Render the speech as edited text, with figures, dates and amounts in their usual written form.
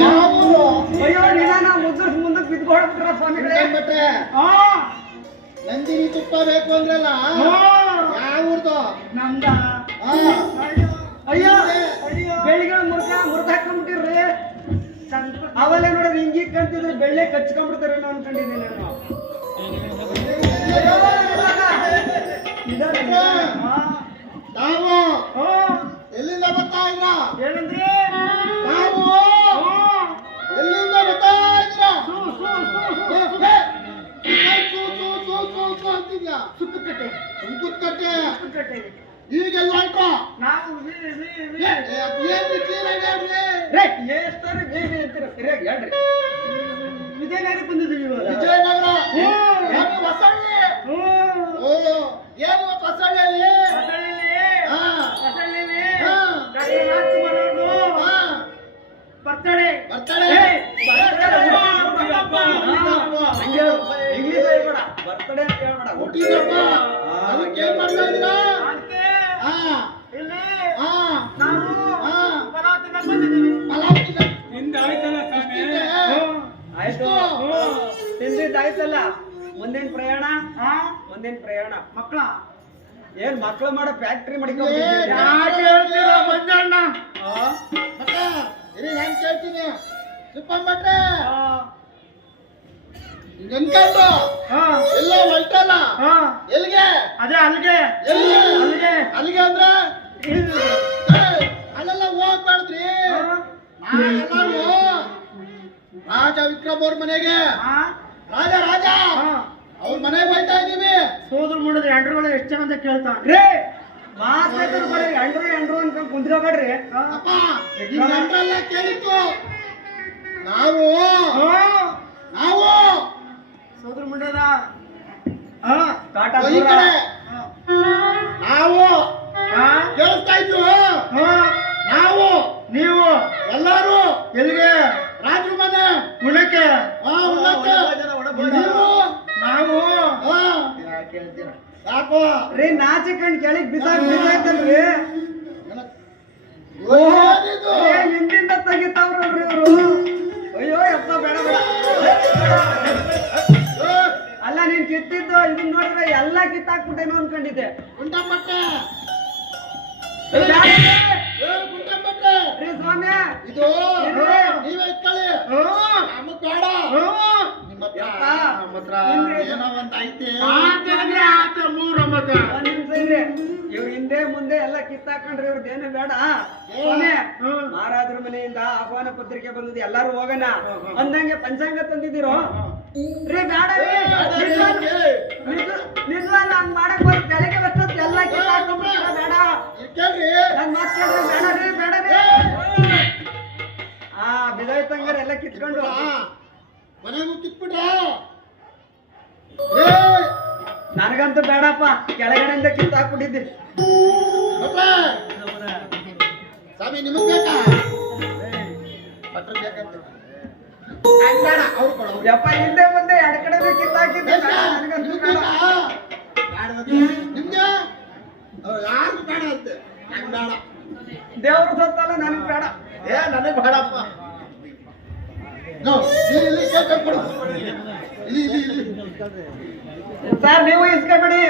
ಯಾವೂರು? ಅಯ್ಯೋ ನಿಧಾನ ಮುದ್ರ ಮುಂದಕ್ಕೆ ಬಿದ್ದುಕೊಳ್ಬಿಟ್ರ ಸ್ವಾಮಿಗಳೇ. ಬಿಟ್ರೆ ನಂದಿನಿ ತುಪ್ಪ ಬೇಕು ಅಂದ್ರಲ್ಲ, ಯಾವೂರ್ದು? ನಮ್ದ. ಅಯ್ಯೋ ಬೆಳಿಗ್ಗೆ ಮುರ್ದ ಹಾಕೊಂಡ್ಬಿಟ್ಟಿರ್ರಿ. ಅವಲ್ಲೇ ನೋಡ್ರಿ ಹಿಂಗಿ ಕಂತಿದ್ರೆ ಬೆಳ್ಳೆ ಕಚ್ಕೊಂಡ್ಬಿಡ್ತಾರೆ ಅನ್ಕೊಂಡಿದ್ದೀನಿ ನಾನು. ನಾವು ಎಲ್ಲಿಂದ ಬರ್ತಾ ಇದ್ರ? ಏನಂದ್ರಿ? ನಾವು ಎಲ್ಲಿಂದ ಬರ್ತಾ ಇದ್ರ? ಅಂತಿದ್ಯಾ? ಸುತ್ತಕಟ್ಟೆ. ಸುಂಕುತ್ಕಟ್ಟೆ. ಈಗೆಲ್ಲ ಹೊಂಟ್ರ? ನಾವು ವಿಜಯನಗರ ಬಂದಿದ್ದೀವಿ. ವಿಜಯನಗರ ಹೊಸಳ್ಳಿ. ಏನು ಹೊಸಳ್ಳಿಯಲ್ಲಿ? ಬರ್ತಡೆ. ಇಂಗ್ಲಿಷ್ ಹೇಳ್ಬೇಡ, ಬರ್ತಡೆ ಅಂತ ಹೇಳ್ಬೇಡ. ಹುಟ್ಟಿದಪ್ಪ ಅದಕ್ಕೆ ಏನ್ ಮಾಡ್ತಾ ಇದ್ದೀರಾ? ಆಯ್ತಲ್ಲ. ಮುಂದಿನ ಪ್ರಯಾಣ ಮಕ್ಕಳ ಏನ್ ಮಕ್ಕಳು ಮಾಡೋ ಫ್ಯಾಕ್ಟ್ರಿ ಕೇಳ್ತೀನಿ, ಸುಪ್ಪಂಬಟ್ರೆ ನೆನ್ಕೊಂಡು ಎಲ್ಲ ಹೊಲ್ಟಲ್ಲ. ಎಲ್ಲಿಗೆ? ಅದೇ ಅಲ್ಲಿಗೆ ಅಲ್ಲಿಗೆ ಅಂದ್ರೆ ಅಲ್ಲೆಲ್ಲ ಹೋಗ್ಬಾರ್ದ್ರಿ. ರಾಜ ವಿಕ್ರಮ್ ಅವ್ರ ಮನೆಗೆ, ರಾಜ ಅವ್ರ ಮನೆಗೆ ಹೋಯ್ತಾ ಇದೀವಿ. ಸೋದ್ರ ಮಾಡಿದ್ರೆ ಎಂಡ್ರುಗಳು ಎಷ್ಟು ಜನ ಅಂತ ಕೇಳ್ತಾವ್ರಿ. ಮಾತಾಡ್ತಾರೆ ಬರೀ ಎಂಡ್ರು ಅಂತ ಕುಂದ್ಕೋಬೇಡ್ರಿ. ಅಪ್ಪ ನಿಮ್ಮೆಲ್ಲ ಕೇಳಿತ್ತು. ನಾವು ಸೋದ್ರ ಮುಂಡದ ಈ ಕಡೆ ನಾವು ಕೇಳಿಸ್ತಾ ಇದ್ವು. ನೀವು ಎಲ್ಲರೂ ಎಲ್ಲಿಗೆ? ರಾಜು ಮನೆ ಉಣ್ಣಕ್ಕೆ. ನಾವು ಯಾಕೋ ರೀ ನಾಚಿಕೊಂಡು ಕೆಳಗೆ ಬಿಸಾಯ್ತಲ್ರಿ. ಹಿಂದಿಂದ ತೆಗಿತಾವ್ರಲ್ರಿ ಇವರು. ಅಯ್ಯೋ ಯಪ್ಪ ಬೇಡ. ಅಲ್ಲ ನೀನ್ ಕಿತ್ತಿದ್ದು ಇದನ್ನ ನೋಡಿದ್ರೆ ಎಲ್ಲ ಕಿತ್ತಾಕ್ಬಿಟ್ಟೇನೋ ಅನ್ಕೊಂಡಿದ್ದೆ. ಗುಂಡಂಬಟ್ಟೆ ರೀ ಸ್ವಾಮಿ ಇದು ನೀವೇ ಇಟ್ಕೊಳ್ಳಿ. ನಮಗ್ ಬೇಡ. ನಿಮ್ಮ ಹತ್ರ ಏನೋ ಒಂದ್ ಐತೆ. ಇವ್ರ ಹಿಂದೆ ಮುಂದೆ ಎಲ್ಲ ಕಿತ್ತಾಕೊಂಡ್ರಿ. ಇವ್ರದ್ದೇನು ಬೇಡ. ಮಹಾರಾಜರ ಮನೆಯಿಂದ ಆಹ್ವಾನ ಪತ್ರಿಕೆ ಬಂದಿದೆ, ಎಲ್ಲಾರು ಹೋಗೋಣ ಅಂದಂಗೆ ಪಂಚಾಂಗ ತಂದಿದ್ದೀರೋ ರೀ? ಬೇಡ ನಿಜವಲ್ಲ, ಹಂಗ್ ಮಾಡಕ್ ಬರ್ ಬೆಳಗ್ಗೆ ಬರ್ತದ ಎಲ್ಲ ಕಿತ್ತಾಕೊಂಡ್ಬಿಟ್ಟ. ಬೇಡ ನನ್ ಮಾತ್ ಕೇಳ್ರಿ. ಬೇಡ ರೀ. ಬಿದಾಯ್ತಂಗಾರ ಎಲ್ಲ ಕಿತ್ಕೊಂಡು ಮನೆಗೂ ಕಿತ್ಬಿಟ್ರ. ನನಗಂತೂ ಬೇಡಪ್ಪ, ಕೆಳಗಡೆಯಿಂದ ಕಿತ್ತಾಕ್ಬಿಟ್ಟಿದ್ದೆ. ಸ್ವಾಮಿ ನಿಮಗ್ ಬೇಕಾ? ಯಪ್ಪ ಹಿಂದೆ ಮುಂದೆ ಎರಡು ಕಡೆ ಕಿತ್ತಾಕಿದ್ದೆ. ನನಗಂತೂ ಬೇಡ. ನಿಮ್ಗೆ ಯಾರು ಬೇಡ ಅಂತೆ? ಬೇಡ. ದೇವ್ರು ಸತ್ತಲ್ಲ, ನನಗ್ ಬೇಡ. ನನಗ್ ಬೇಡಪ್ಪ. ಸರ್ ನೀವು ಇಸ್ಕೊಬೇಡಿ.